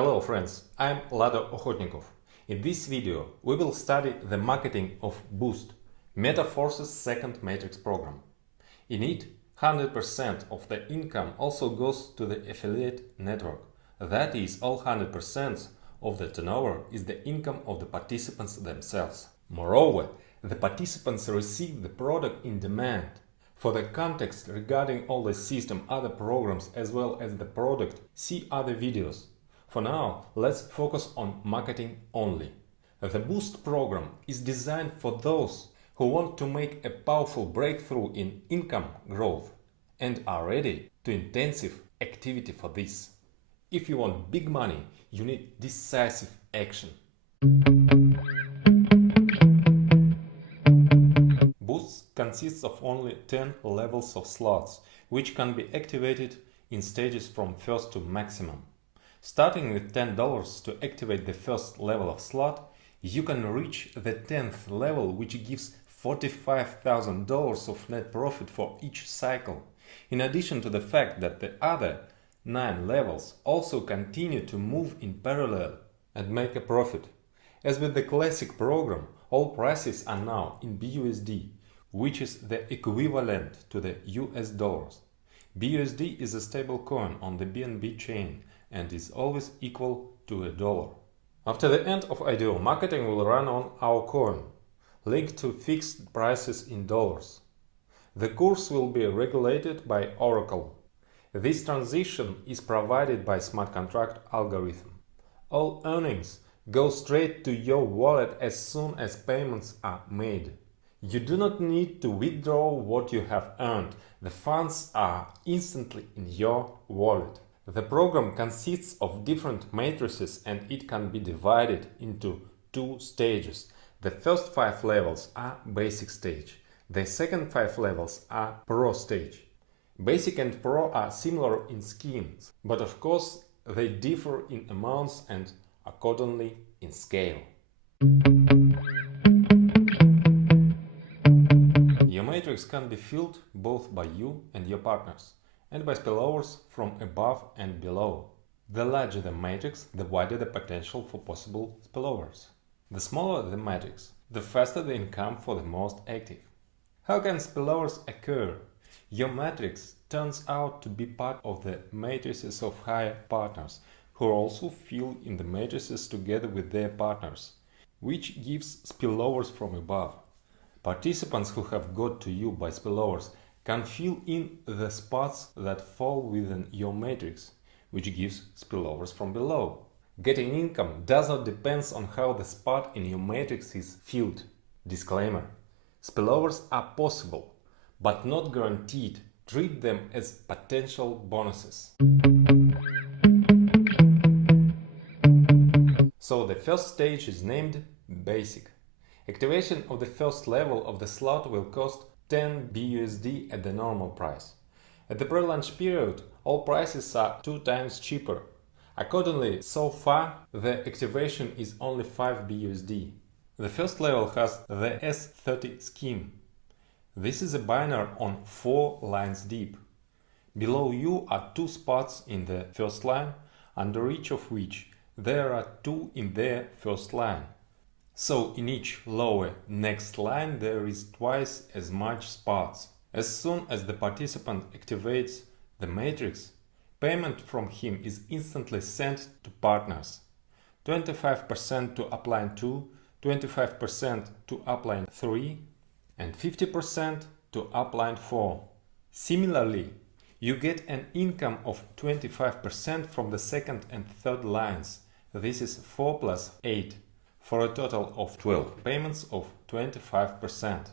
Hello friends, I'm Lado Okhotnikov. In this video we will study the marketing of Boost, MetaForce's second matrix program. In it, 100% of the income also goes to the affiliate network. That is, all 100% of the turnover is the income of the participants themselves. Moreover, the participants receive the product in demand. For the context regarding all the system, other programs as well as the product, see other videos. For now, let's focus on marketing only. The Boost program is designed for those who want to make a powerful breakthrough in income growth and are ready to intensive activity for this. If you want big money, you need decisive action. Boost consists of only 10 levels of slots, which can be activated in stages from first to maximum. Starting with $10 to activate the first level of slot, you can reach the 10th level, which gives $45,000 of net profit for each cycle, in addition to the fact that the other 9 levels also continue to move in parallel and make a profit. As with the classic program, all prices are now in BUSD, which is the equivalent to the US dollars. BUSD is a stable coin on the BNB chain and is always equal to a dollar. After the end of IDO, marketing will run on our coin, linked to fixed prices in dollars. The course will be regulated by Oracle. This transition is provided by smart contract algorithm. All earnings go straight to your wallet as soon as payments are made. You do not need to withdraw what you have earned. The funds are instantly in your wallet. The program consists of different matrices and it can be divided into 2 stages. The first 5 levels are basic stage. The second 5 levels are pro stage. Basic and pro are similar in schemes, but of course they differ in amounts and accordingly in scale. Your matrix can be filled both by you and your partners, and by spillovers from above and below. The larger the matrix, the wider the potential for possible spillovers. The smaller the matrix, the faster the income for the most active. How can spillovers occur? Your matrix turns out to be part of the matrices of higher partners, who also fill in the matrices together with their partners, which gives spillovers from above. Participants who have got to you by spillovers can fill in the spots that fall within your matrix, which gives spillovers from below. Getting income does not depend on how the spot in your matrix is filled. Disclaimer: spillovers are possible, but not guaranteed. Treat them as potential bonuses. So the first stage is named Basic. Activation of the first level of the slot will cost 10 BUSD at the normal price. At the pre-launch period, all prices are 2 times cheaper. Accordingly, so far, the activation is only 5 BUSD. The first level has the S30 scheme. This is a binary on 4 lines deep. Below you are 2 spots in the first line, under each of which there are 2 in their first line. So in each lower next line there is twice as much spots. As soon as the participant activates the matrix, payment from him is instantly sent to partners. 25% to upline 2, 25% to upline 3 and 50% to upline 4. Similarly, you get an income of 25% from the second and third lines. This is 4 plus 8. For a total of 12 payments of 25%.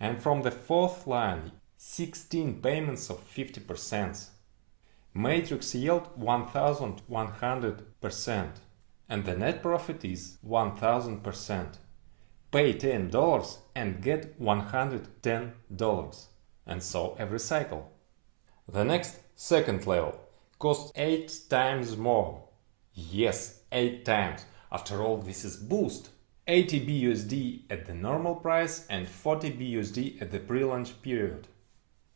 And from the fourth line, 16 payments of 50%. Matrix yield 1100% and the net profit is 1000%. Pay $10 and get $110, and so every cycle. The next, second level, costs 8 times more. Yes, 8 times. After all, this is Boost. 80 BUSD at the normal price and 40 BUSD at the pre-launch period.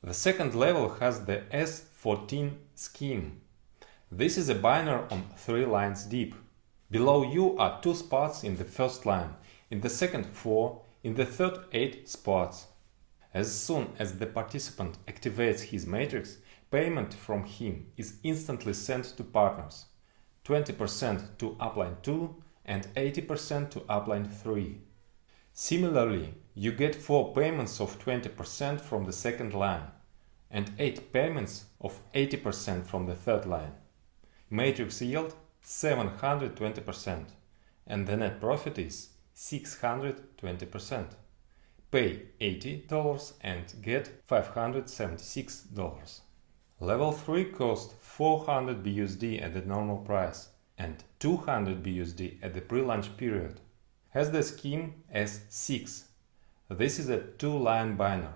The second level has the S14 scheme. This is a binary on 3 lines deep. Below you are 2 spots in the first line, in the second 4, in the third 8 spots. As soon as the participant activates his matrix, payment from him is instantly sent to partners, 20% to upline 2 and 80% to upline 3. Similarly, you get 4 payments of 20% from the second line and 8 payments of 80% from the third line. Matrix yield 720% and the net profit is 620%. Pay $80 and get $576. Level 3 cost 400 BUSD at the normal price and 200 BUSD at the pre-launch period. Has the scheme as 6. This is a 2-line binary.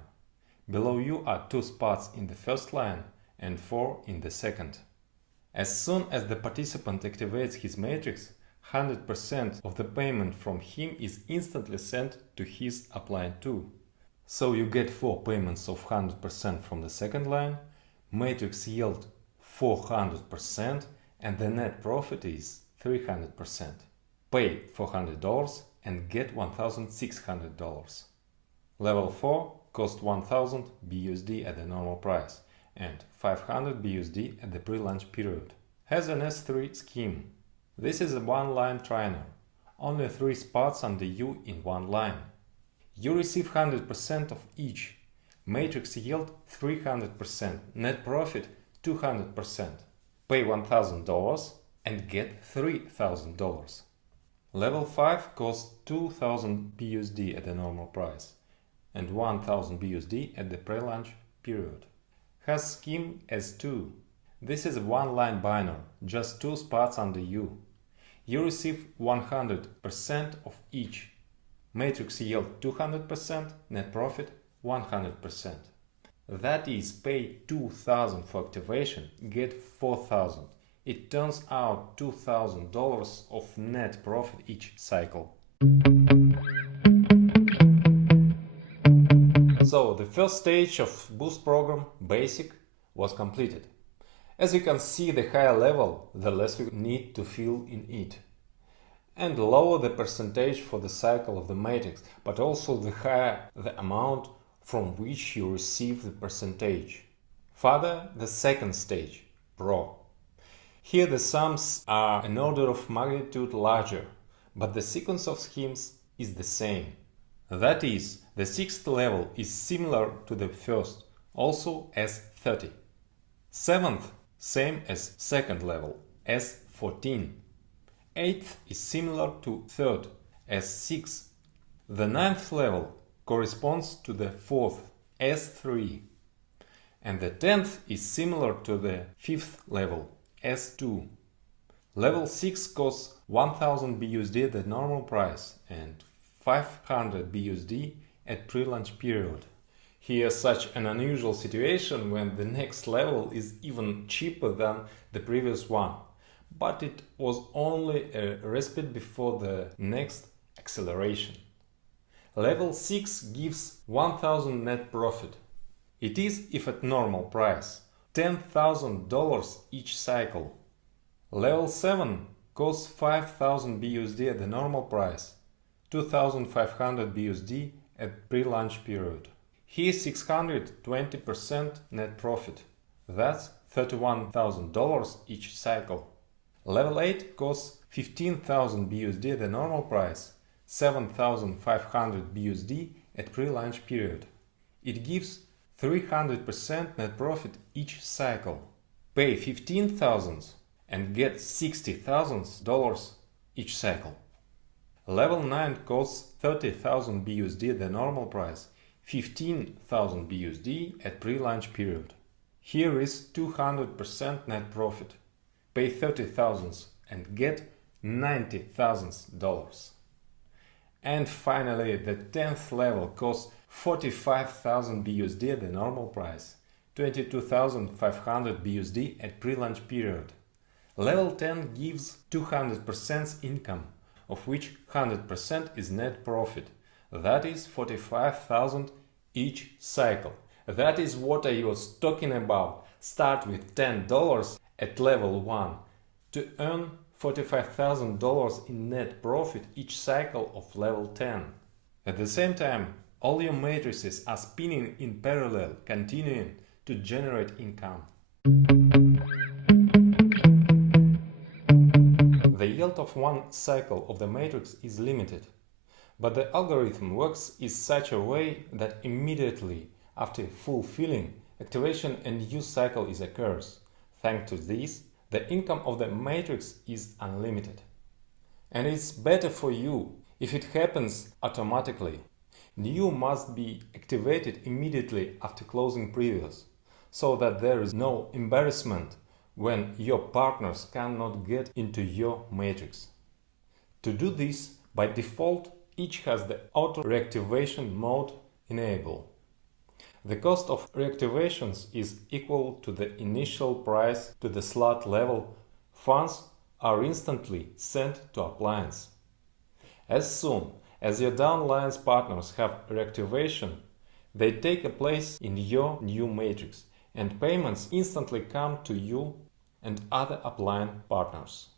Below you are 2 spots in the first line and 4 in the second. As soon as the participant activates his matrix, 100% of the payment from him is instantly sent to his upline 2. So you get 4 payments of 100% from the second line, matrix yield 400% and the net profit is 300%. Pay $400 and get $1,600. Level 4 cost 1000 BUSD at the normal price and 500 BUSD at the pre-launch period. Has an S3 scheme. This is a 1-line trainer, only 3 spots under you in 1 line. You receive 100% of each. Matrix yield 300%, net profit 200%. Pay $1,000 and get $3,000. Level 5 costs 2000 BUSD at the normal price and 1000 BUSD at the pre-launch period. Has scheme S2. This is a 1-line binary, just 2 spots under you. You receive 100% of each. Matrix yield 200%, net profit 100%. That is, pay 2000 for activation, get 4000. It turns out $2,000 of net profit each cycle. So the first stage of Boost program, Basic, was completed. As you can see, the higher level, the less you need to fill in it. And lower the percentage for the cycle of the matrix, but also the higher the amount from which you receive the percentage. Further, the second stage, Pro. Here the sums are an order of magnitude larger, but the sequence of schemes is the same. That is, the 6th level is similar to the first, also as 30. 7th, same as 2nd level, as 14. 8th is similar to 3rd, as 6. The 9th level corresponds to the 4th, as 3. And the 10th is similar to the 5th level, as 2. Level 6 costs 1000 BUSD at the normal price and 500 BUSD at pre-launch period. Here's such an unusual situation when the next level is even cheaper than the previous one, but it was only a respite before the next acceleration. Level 6 gives 1000 net profit. It is, if at normal price, $10,000 each cycle. Level 7 costs 5000 BUSD at the normal price, 2500 BUSD at pre-launch period. Here 620% net profit. That's $31,000 each cycle. Level 8 costs 15,000 BUSD at the normal price, 7,500 BUSD at pre-launch period. It gives 300% net profit each cycle. Pay 15,000 and get $60,000 each cycle. Level 9 costs 30,000 BUSD at the normal price, 15,000 BUSD at pre-launch period. Here is 200% net profit. Pay 30,000 and get $90,000. And finally, the 10th level costs 45,000 BUSD at the normal price, 22,500 BUSD at pre-launch period. Level 10 gives 200% income, of which 100% is net profit. That is 45,000 each cycle. That is what I was talking about. Start with $10 at level 1 to earn $45,000 in net profit each cycle of level 10. At the same time, all your matrices are spinning in parallel, continuing to generate income. The yield of one cycle of the matrix is limited, but the algorithm works in such a way that immediately after fulfilling activation a new cycle occurs. Thanks to this, the income of the matrix is unlimited. And it's better for you if it happens automatically. New must be activated immediately after closing previous, so that there is no embarrassment when your partners cannot get into your matrix. To do this, by default, each has the auto reactivation mode enabled. The cost of reactivations is equal to the initial price to the slot level. Funds are instantly sent to appliance. As soon as your downline's partners have reactivation, they take a place in your new matrix, and payments instantly come to you and other upline partners.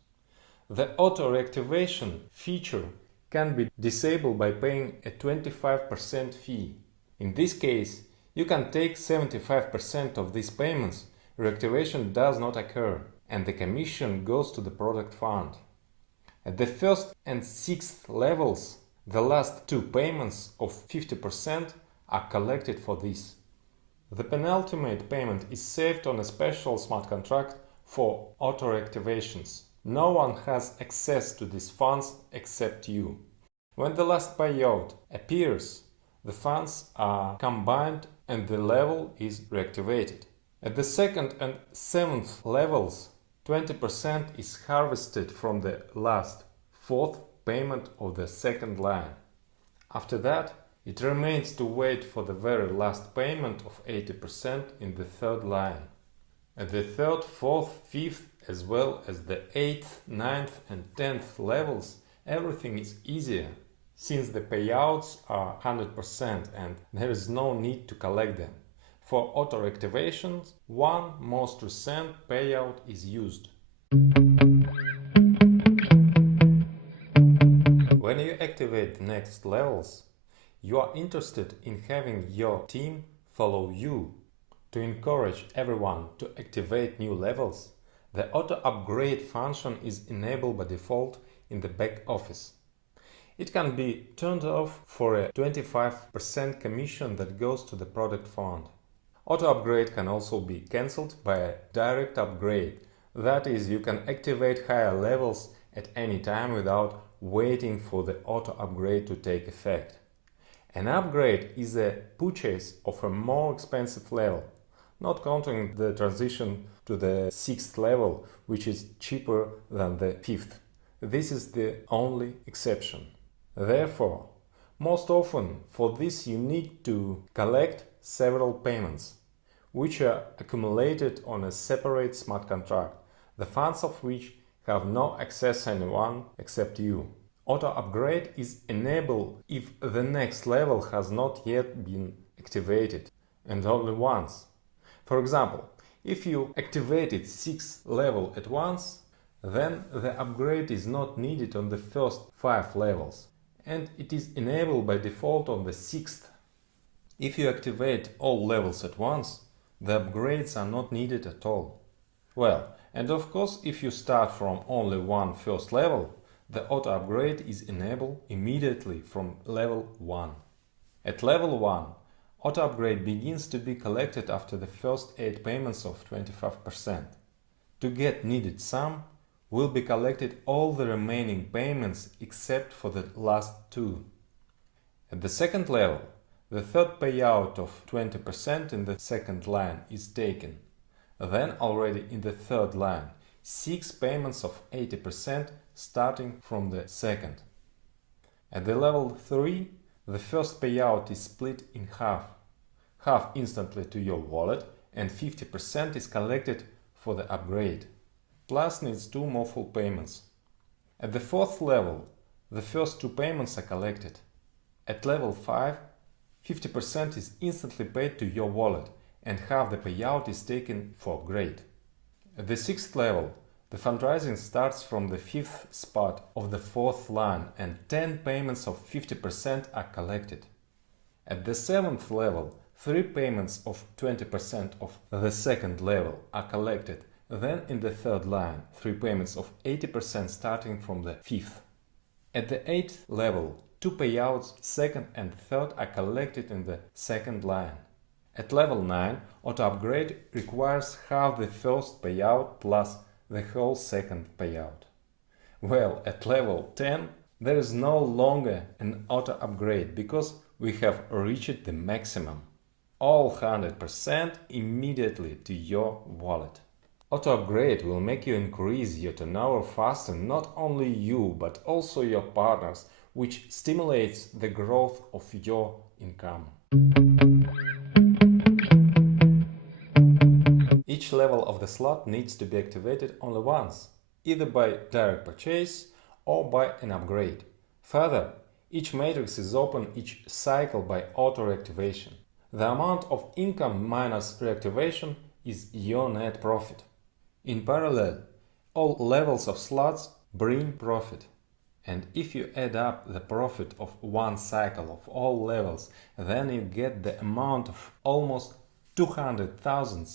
The auto reactivation feature can be disabled by paying a 25% fee. In this case, you can take 75% of these payments. Reactivation does not occur, and the commission goes to the product fund. At the first and sixth levels, the last two payments of 50% are collected for this. The penultimate payment is saved on a special smart contract for auto-reactivations. No one has access to these funds except you. When the last payout appears, the funds are combined and the level is reactivated. At the second and seventh levels, 20% is harvested from the last fourth payment of the second line. After that, it remains to wait for the very last payment of 80% in the third line. At the third, fourth, fifth, as well as the 8th, 9th and 10th levels, everything is easier, since the payouts are 100% and there is no need to collect them. For auto-reactivations, one most recent payout is used. When you activate the next levels, you are interested in having your team follow you. To encourage everyone to activate new levels, the auto-upgrade function is enabled by default in the back office. It can be turned off for a 25% commission that goes to the product fund. Auto-upgrade can also be cancelled by a direct upgrade. That is, you can activate higher levels at any time without waiting for the auto-upgrade to take effect. An upgrade is a purchase of a more expensive level, not counting the transition to the 6th level, which is cheaper than the 5th. This is the only exception. Therefore, most often for this you need to collect several payments, which are accumulated on a separate smart contract, the funds of which have no access to anyone except you. Auto-upgrade is enabled if the next level has not yet been activated, and only once. For example, if you activated 6th level at once, then the upgrade is not needed on the first 5 levels, and it is enabled by default on the 6th. If you activate all levels at once, the upgrades are not needed at all. Well, and of course, if you start from only one first level, the auto-upgrade is enabled immediately from level 1. At level 1, auto-upgrade begins to be collected after the first 8 payments of 25%. To get needed sum, will be collected all the remaining payments except for the last 2. At the second level, the third payout of 20% in the second line is taken. Then already in the third line, 6 payments of 80% starting from the second. At the level 3, the first payout is split in half instantly to your wallet, and 50% is collected for the upgrade, plus needs 2 more full payments. At the fourth level, the first 2 payments are collected. At level 5, 50% is instantly paid to your wallet, and half the payout is taken for upgrade. At the 6th level, the fundraising starts from the 5th spot of the 4th line and 10 payments of 50% are collected. At the 7th level, 3 payments of 20% of the 2nd level are collected. Then in the 3rd line, 3 payments of 80% starting from the 5th. At the 8th level, 2 payouts 2nd and 3rd are collected in the 2nd line. At level 9, auto upgrade requires half the first payout plus the whole 2nd payout. Well, at level 10, there is no longer an auto upgrade because we have reached the maximum. All 100% immediately to your wallet. Auto upgrade will make you increase your turnover faster, not only you but also your partners, which stimulates the growth of your income. Each level of the slot needs to be activated only once, either by direct purchase or by an upgrade. Further, each matrix is open each cycle by auto reactivation. The amount of income minus reactivation is your net profit. In parallel, all levels of slots bring profit. And if you add up the profit of one cycle of all levels, then you get the amount of almost 200,000.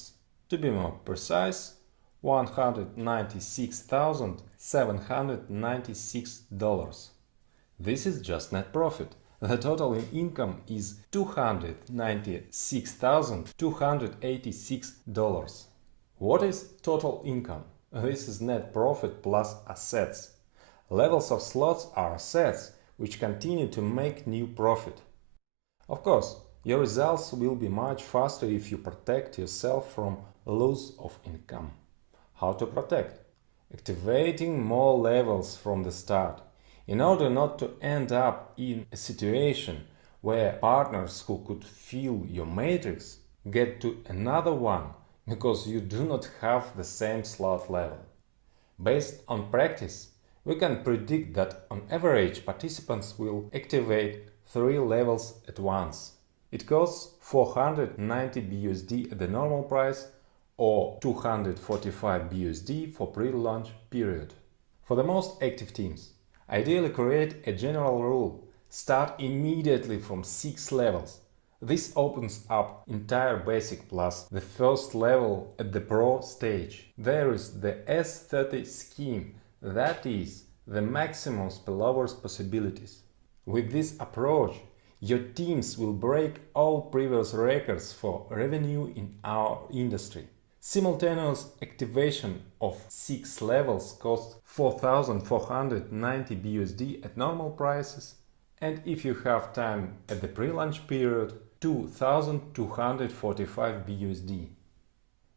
To be more precise, $196,796. This is just net profit. The total in income is $296,286. What is total income? This is net profit plus assets. Levels of slots are assets, which continue to make new profit. Of course, your results will be much faster if you protect yourself from loss of income. How to protect? Activating more levels from the start. In order not to end up in a situation where partners who could fill your matrix get to another one because you do not have the same slot level. Based on practice, we can predict that on average participants will activate 3 levels at once. It costs 490 BUSD at the normal price or 245 BUSD for pre-launch period. For the most active teams, ideally create a general rule: start immediately from 6 levels. This opens up entire basic plus the first level at the pro stage. There is the S30 scheme, that is, the maximum spillovers possibilities. With this approach, your teams will break all previous records for revenue in our industry. Simultaneous activation of 6 levels costs 4,490 BUSD at normal prices, and if you have time at the pre-launch period, 2,245 BUSD.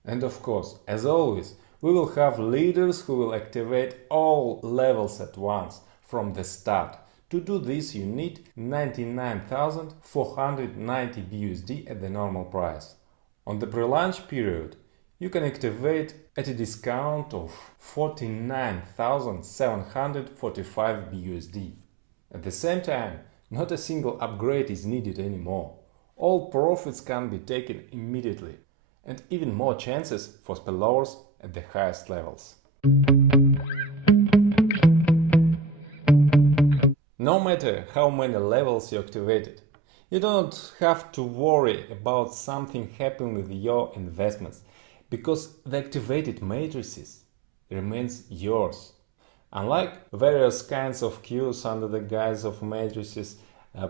And of course, as always, we will have leaders who will activate all levels at once from the start. To do this, you need 99,490 BUSD at the normal price. On the pre-launch period, you can activate at a discount of 49,745 BUSD. At the same time, not a single upgrade is needed anymore. All profits can be taken immediately, and even more chances for spillovers at the highest levels. No matter how many levels you activated, you don't have to worry about something happening with your investments, because the activated matrices remains yours. Unlike various kinds of queues under the guise of matrices,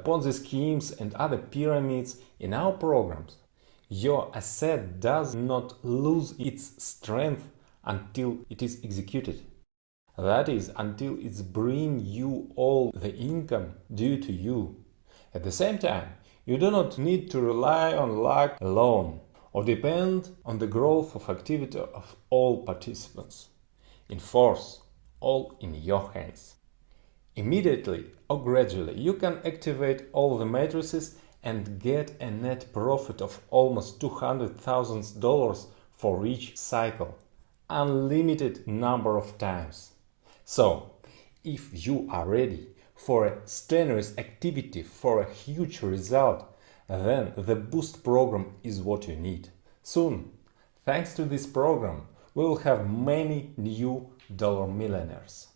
Ponzi schemes and other pyramids in our programs, your asset does not lose its strength until it is executed. That is, until it's bringing you all the income due to you. At the same time, you do not need to rely on luck alone or depend on the growth of activity of all participants. In force, all in your hands. Immediately or gradually, you can activate all the matrices and get a net profit of almost $200,000 for each cycle, unlimited number of times. So, if you are ready for a strenuous activity for a huge result, then the Boost program is what you need. Soon, thanks to this program, we will have many new dollar millionaires.